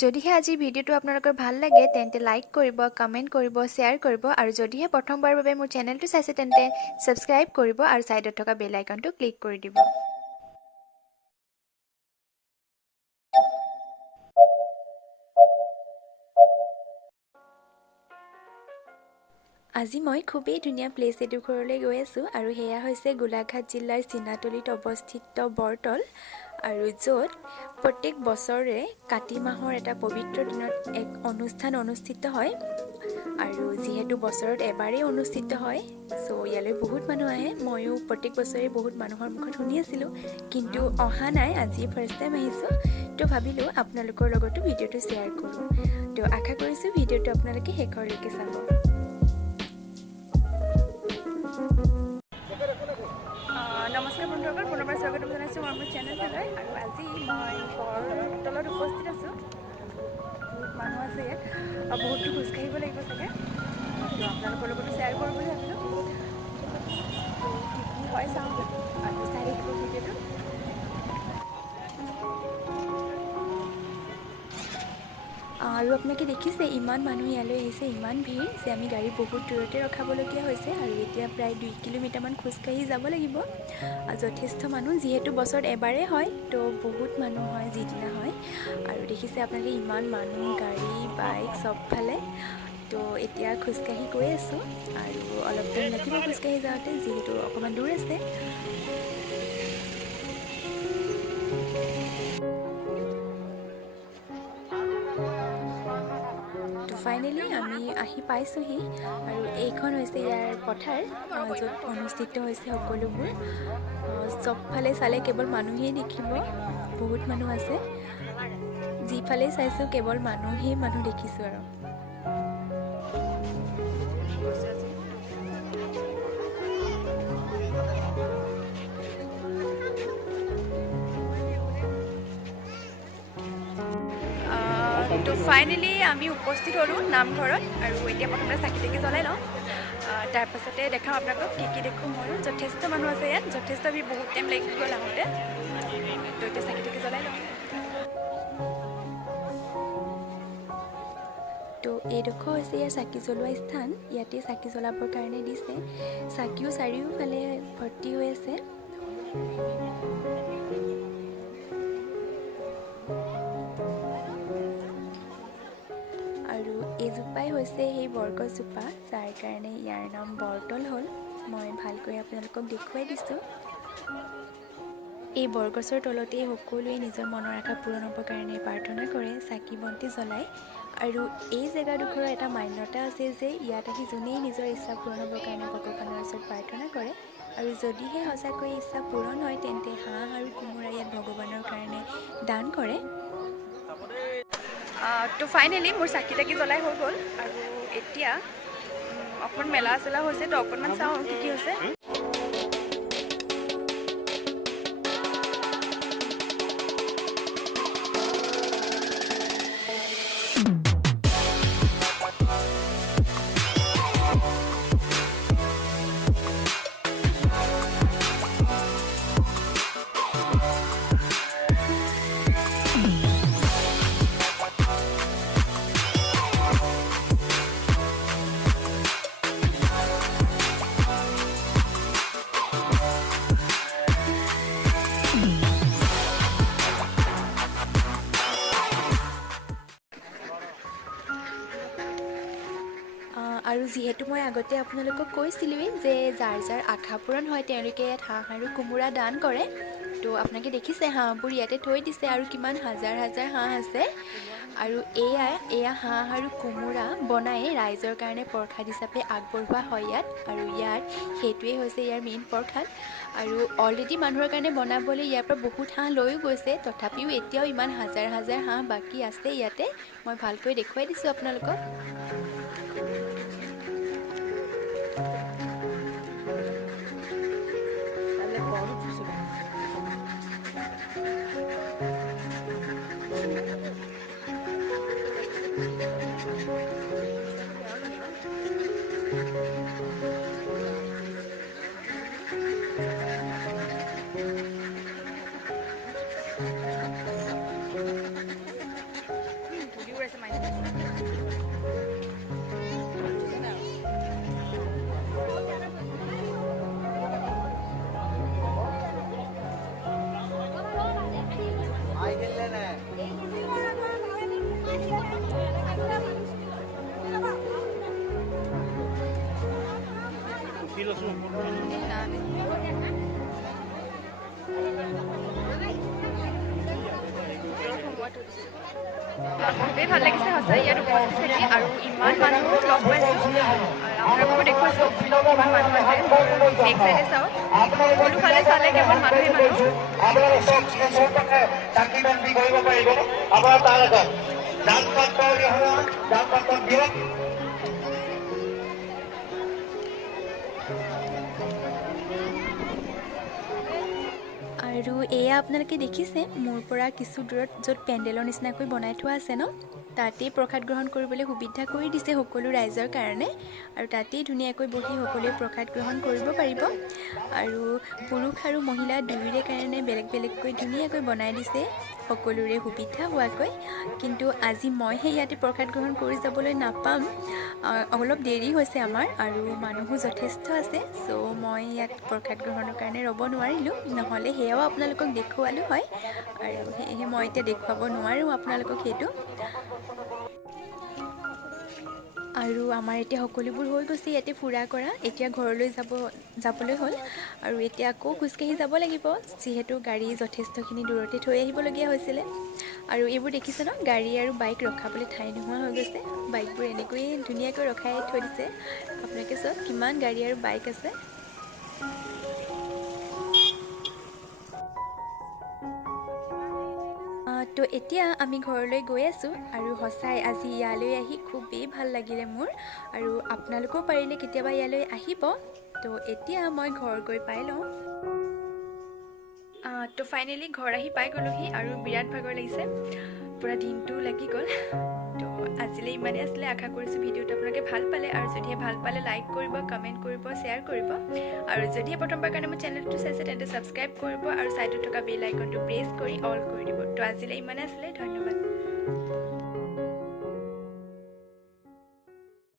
যদিহে আজিৰ ভিডিঅ'টো আপোনালোকৰ ভাল লাগে তেন্তে লাইক কৰিব, কমেণ্ট কৰিব, শ্বেয়াৰ কৰিব আৰু যদিহে প্ৰথমবাৰৰ বাবে মোৰ চেনেলটো চাইছে তেন্তে ছাবস্ক্ৰাইব কৰিব আৰু ছাইডত থকা বেল আইকনটো ক্লিক কৰি দিব। আজি মই খুবেই ধুনীয়া প্লেচ এডোখৰলৈ গৈ আছোঁ আৰু সেয়া হৈছে গোলাঘাট জিলাৰ চিনাতলিত অৱস্থিত বৰতল আৰু য'ত প্ৰত্যেক বছৰে কাতি মাহৰ এটা পবিত্ৰ দিনত এক অনুষ্ঠান অনুষ্ঠিত হয় আৰু যিহেতু বছৰত এবাৰেই অনুষ্ঠিত হয় ইয়ালৈ বহুত মানুহ আহে। ময়ো প্ৰত্যেক বছৰে বহুত মানুহৰ মুখত শুনি আছিলোঁ কিন্তু অহা নাই, আজি ফাৰ্ষ্ট টাইম আহিছোঁ। তো ভাবিলোঁ আপোনালোকৰ লগতো ভিডিঅ'টো শ্বেয়াৰ কৰোঁ। তো আশা কৰিছোঁ ভিডিঅ'টো আপোনালোকে শেষৰলৈকে চাব। নমস্কাৰ বন্ধুসকল, পুনৰবাৰ স্বাগতম জনাইছোঁ মোৰ চেনেলটোলৈ। আৰু আজি মই বৰতলত উপস্থিত আছোঁ। বহুত মানুহ আছে ইয়াত, বহুতো খোজকাঢ়িব লাগিব চাগে। তো আপোনালোকৰ লগতো শ্বেয়াৰ কৰোঁ বুলি ভাবিলোঁ। তো কি হয় চাওঁ আৰু চাই থাকিব ভিডিঅ'টো। আৰু আপোনালোকে দেখিছে ইমান মানুহ ইয়ালৈ আহিছে, ইমান ভিৰ যে আমি গাড়ী বহুত দূৰতে ৰখাবলগীয়া হৈছে আৰু এতিয়া প্ৰায় 2 কিলোমিটাৰমান খোজকাঢ়ি যাব লাগিব। যথেষ্ট মানুহ, যিহেতু বছৰত এবাৰেই হয় তো বহুত মানুহ হয় যিদিনা হয়। আৰু দেখিছে আপোনালোকে ইমান মানুহ, গাড়ী, বাইক চবফালে। তো এতিয়া খোজকাঢ়ি গৈ আছোঁ আৰু অলপ টাইম লাগিব খোজকাঢ়ি যাওঁতে, যিহেতু অকণমান দূৰ আছে। ফাইনেলি আমি আহি পাইছোঁহি আৰু এইখন হৈছে ইয়াৰ পথাৰ, য'ত অনুষ্ঠিত হৈছে সকলোবোৰ। চবফালে চালে কেৱল মানুহেই দেখিব, বহুত মানুহ আছে। যিফালেই চাইছোঁ কেৱল মানুহ দেখিছোঁ আৰু। তো ফাইনেলি আমি উপস্থিত হ'লোঁ নামঘৰত আৰু এতিয়া প্ৰথমতে চাকি জ্বলাই লওঁ। তাৰপাছতে দেখাওঁ আপোনালোকক কি দেখোঁ। ময়ো যথেষ্ট মানুহ আছে ইয়াত, যথেষ্ট আমি বহুত টাইম লাগি গ'ল আহোঁতে। তো এতিয়া চাকি জ্বলাই লওঁ। তো এইডোখৰ হৈছে ইয়াৰ চাকি জ্বলোৱা স্থান। ইয়াতে চাকি জ্বলাবৰ কাৰণে দিছে। চাকিও চাৰিওফালে ভৰ্তি হৈ আছে। আৰু এইজোপাই হৈছে সেই বৰগছজোপা, যাৰ কাৰণে ইয়াৰ নাম বৰতল হ'ল। মই ভালকৈ আপোনালোকক দেখুৱাই দিছোঁ। এই বৰগছৰ তলতেই সকলোৱে নিজৰ মনৰ আশা পূৰণ হ'বৰ কাৰণে প্ৰাৰ্থনা কৰে, চাকি বন্তি জ্বলায়। আৰু এই জেগাডোখৰৰ এটা মান্যতা আছে যে ইয়াত আহি যোনেই নিজৰ ইচ্ছা পূৰণ হ'বৰ কাৰণে ভগৱানৰ ওচৰত প্ৰাৰ্থনা কৰে আৰু যদিহে সঁচাকৈ ইচ্ছা পূৰণ হয় তেন্তে হাঁহ আৰু কোমোৰা ইয়াত ভগৱানৰ কাৰণে দান কৰে। তো ফাইনেলি মোৰ চাকি জ্বলাই হৈ গ'ল আৰু এতিয়া অকণমান মেলা চেলা হৈছে, তো অকণমান চাওঁ কি হৈছে। আৰু যিহেতু মই আগতে আপোনালোকক কৈছিলোঁৱেই যে যাৰ যাৰ আশা পূৰণ হয় তেওঁলোকে ইয়াত হাঁহ আৰু কোমোৰা দান কৰে। তো আপোনালোকে দেখিছে হাঁহবোৰ ইয়াতে থৈ দিছে আৰু কিমান হাজাৰ হাজাৰ হাঁহ আছে। আৰু এয়া হাঁহ আৰু কোমোৰা বনাই ৰাইজৰ কাৰণে প্ৰসাদ হিচাপে আগবঢ়োৱা হয় ইয়াত। আৰু সেইটোৱে হৈছে ইয়াৰ মেইন প্ৰসাদ। আৰু অলৰেডি মানুহৰ কাৰণে বনাবলৈ ইয়াৰ পৰা বহুত হাঁহ লৈও গৈছে, তথাপিও এতিয়াও ইমান হাজাৰ হাজাৰ হাঁহ বাকী আছে ইয়াতে। মই ভালকৈ দেখুৱাই দিছোঁ আপোনালোকক। খুবেই ভাল লাগিছে সঁচাই ইয়াত উপস্থিত থাকি আৰু ইমান মানুহ লগ পাইছোঁ আপোনালোককো দেখুৱাইছোঁ কিমান মানুহ আছে নেক্সট চাইডে চাওক সকলোফালে চালে কেৱল মানুহে মানুহ আৰু এয়া আপোনালোকে দেখিছে মোৰ পৰা কিছু দূৰত য'ত পেণ্ডেলৰ নিচিনাকৈ বনাই থোৱা আছে ন তাতেই প্ৰসাদ গ্ৰহণ কৰিবলৈ সুবিধা কৰি দিছে সকলো ৰাইজৰ কাৰণে আৰু তাতেই ধুনীয়াকৈ বহি সকলোৱে প্ৰসাদ গ্ৰহণ কৰিব পাৰিব আৰু পুৰুষ আৰু মহিলা দুয়োৰে কাৰণে বেলেগ বেলেগকৈ ধুনীয়াকৈ বনাই দিছে সকলোৰে সুবিধা হোৱাকৈ কিন্তু আজি মইহে ইয়াতে প্ৰসাদ গ্ৰহণ কৰি যাবলৈ নাপাম অলপ দেৰি হৈছে আমাৰ আৰু মানুহো যথেষ্ট আছে চ' মই ইয়াত প্ৰসাদ গ্ৰহণৰ কাৰণে ৰ'ব নোৱাৰিলোঁ নহ'লে সেয়াও আপোনালোকক দেখুৱালোঁ হয় আৰু সেয়েহে মই এতিয়া দেখুৱাব নোৱাৰোঁ আপোনালোকক সেইটো আৰু আমাৰ এতিয়া সকলোবোৰ হৈ গৈছে ইয়াতে ফুৰা কৰা এতিয়া ঘৰলৈ যাবলৈ হ'ল আৰু এতিয়া আকৌ খোজকাঢ়ি যাব লাগিব যিহেতু গাড়ী যথেষ্টখিনি দূৰতে থৈ আহিবলগীয়া হৈছিলে আৰু এইবোৰ দেখিছে ন গাড়ী আৰু বাইক ৰখাবলৈ ঠাই নোহোৱা হৈ গৈছে বাইকবোৰ এনেকৈয়ে ধুনীয়াকৈ ৰখাই থৈ দিছে আপোনালোকে চাওক কিমান গাড়ী আৰু বাইক আছে তো এতিয়া আমি ঘৰলৈ গৈ আছোঁ আৰু সঁচাই আজি ইয়ালৈ আহি খুবেই ভাল লাগিলে মোৰ আৰু আপোনালোকেও পাৰিলে কেতিয়াবা ইয়ালৈ আহিব তো এতিয়া মই ঘৰ গৈ পাই লওঁ তো ফাইনেলি ঘৰ আহি পাই গ'লোহি আৰু বিৰাট ভাগৰ লাগিছে পুৰা দিনটো লাগি গ'ল তো আজিলৈ ইমানেই আছিলে আশা কৰিছোঁ ভিডিঅ'টো আপোনালোকে ভাল পালে আৰু যদিহে ভাল পালে লাইক কৰিব কমেণ্ট কৰিব শ্বেয়াৰ কৰিব আৰু যদিহে প্ৰথমবাৰ কাৰণে মোৰ চেনেলটো চাইছে তেন্তে ছাবস্ক্ৰাইব কৰিব আৰু ছাইডত থকা বেল আইকনটো প্ৰেছ কৰি অল কৰি দিব তো আজিলৈ ইমানেই আছিলে ধন্যবাদ